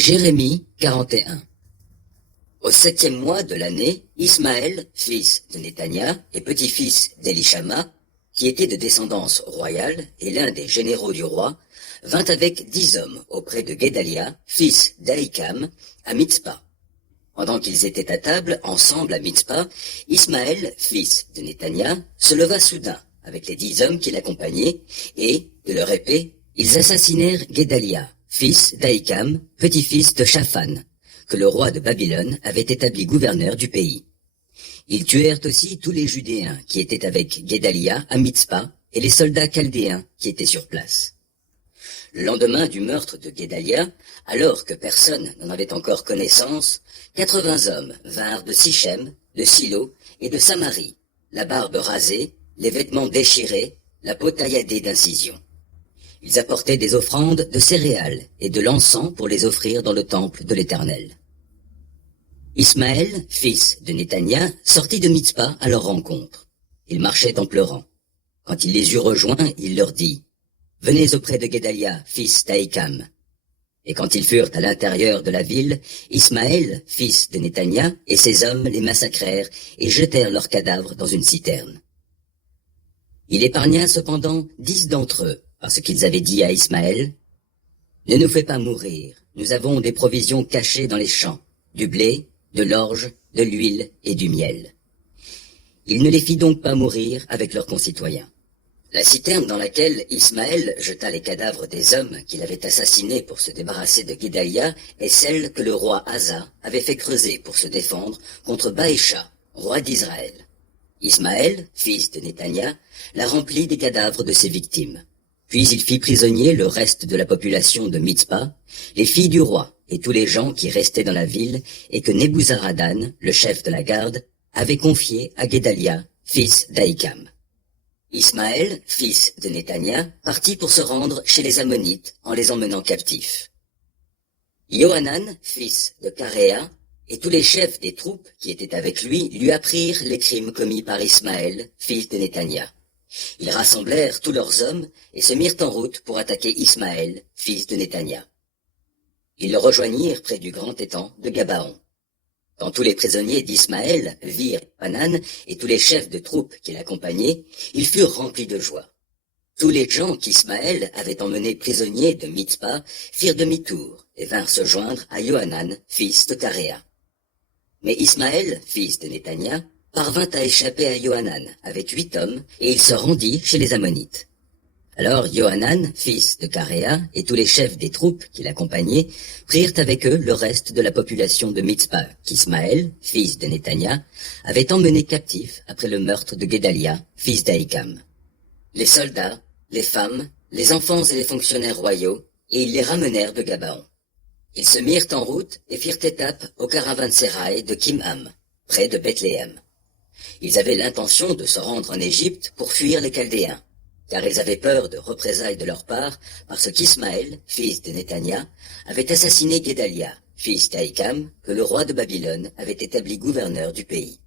Jérémie 41. Au 7e mois de l'année, Ismaël, fils de Néthania et petit-fils d'Élishama, qui était de descendance royale et l'un des généraux du roi, vint avec 10 hommes auprès de Guédalia, fils d'Ahikam, à Mitzpa. Pendant qu'ils étaient à table, ensemble à Mitzpa, Ismaël, fils de Néthania, se leva soudain avec les 10 hommes qui l'accompagnaient, et, de leur épée, ils assassinèrent Guédalia, fils d'Ahikam, petit-fils de Shaphan, que le roi de Babylone avait établi gouverneur du pays. Ils tuèrent aussi tous les Judéens qui étaient avec Guédalia à Mitzpa et les soldats chaldéens qui étaient sur place. Le lendemain du meurtre de Guédalia, alors que personne n'en avait encore connaissance, 80 hommes vinrent de Sichem, de Silo et de Samarie, la barbe rasée, les vêtements déchirés, la peau tailladée d'incision. Ils apportaient des offrandes de céréales et de l'encens pour les offrir dans le temple de l'Éternel. Ismaël, fils de Néthania, sortit de Mitzpa à leur rencontre. Il marchait en pleurant. Quand il les eut rejoints, il leur dit: « Venez auprès de Guédalia, fils d'Ahikam. » Et quand ils furent à l'intérieur de la ville, Ismaël, fils de Néthania, et ses hommes les massacrèrent et jetèrent leurs cadavres dans une citerne. Il épargna cependant 10 d'entre eux, parce qu'ils avaient dit à Ismaël: « Ne nous fais pas mourir, nous avons des provisions cachées dans les champs, du blé, de l'orge, de l'huile et du miel. » Il ne les fit donc pas mourir avec leurs concitoyens. La citerne dans laquelle Ismaël jeta les cadavres des hommes qu'il avait assassinés pour se débarrasser de Guédalia est celle que le roi Asa avait fait creuser pour se défendre contre Baécha, roi d'Israël. Ismaël, fils de Néthania, la remplit des cadavres de ses victimes. Puis il fit prisonnier le reste de la population de Mitzpa, les filles du roi et tous les gens qui restaient dans la ville et que Nebuzaradan, le chef de la garde, avait confiés à Guédalia, fils d'Ahikam. Ismaël, fils de Néthania, partit pour se rendre chez les Ammonites en les emmenant captifs. Yohanan, fils de Caréa, et tous les chefs des troupes qui étaient avec lui apprirent les crimes commis par Ismaël, fils de Néthania. Ils rassemblèrent tous leurs hommes et se mirent en route pour attaquer Ismaël, fils de Néthania. Ils le rejoignirent près du grand étang de Gabaon. Quand tous les prisonniers d'Ismaël virent Hanan et tous les chefs de troupes qui l'accompagnaient, ils furent remplis de joie. Tous les gens qu'Ismaël avait emmenés prisonniers de Mitzpa firent demi-tour et vinrent se joindre à Yohanan, fils de Caréa. Mais Ismaël, fils de Néthania, parvint à échapper à Yohanan avec 8 hommes, et il se rendit chez les Ammonites. Alors Yohanan, fils de Caréa, et tous les chefs des troupes qui l'accompagnaient, prirent avec eux le reste de la population de Mitzpa, qu'Ismaël, fils de Néthania, avait emmené captif après le meurtre de Guédalia, fils d'Ahikam. Les soldats, les femmes, les enfants et les fonctionnaires royaux, et ils les ramenèrent de Gabaon. Ils se mirent en route et firent étape au caravansérail de Kimham, près de Bethléem. Ils avaient l'intention de se rendre en Égypte pour fuir les Chaldéens, car ils avaient peur de représailles de leur part, parce qu'Ismaël, fils de Néthania, avait assassiné Guédalia, fils d'Ahikam, que le roi de Babylone avait établi gouverneur du pays.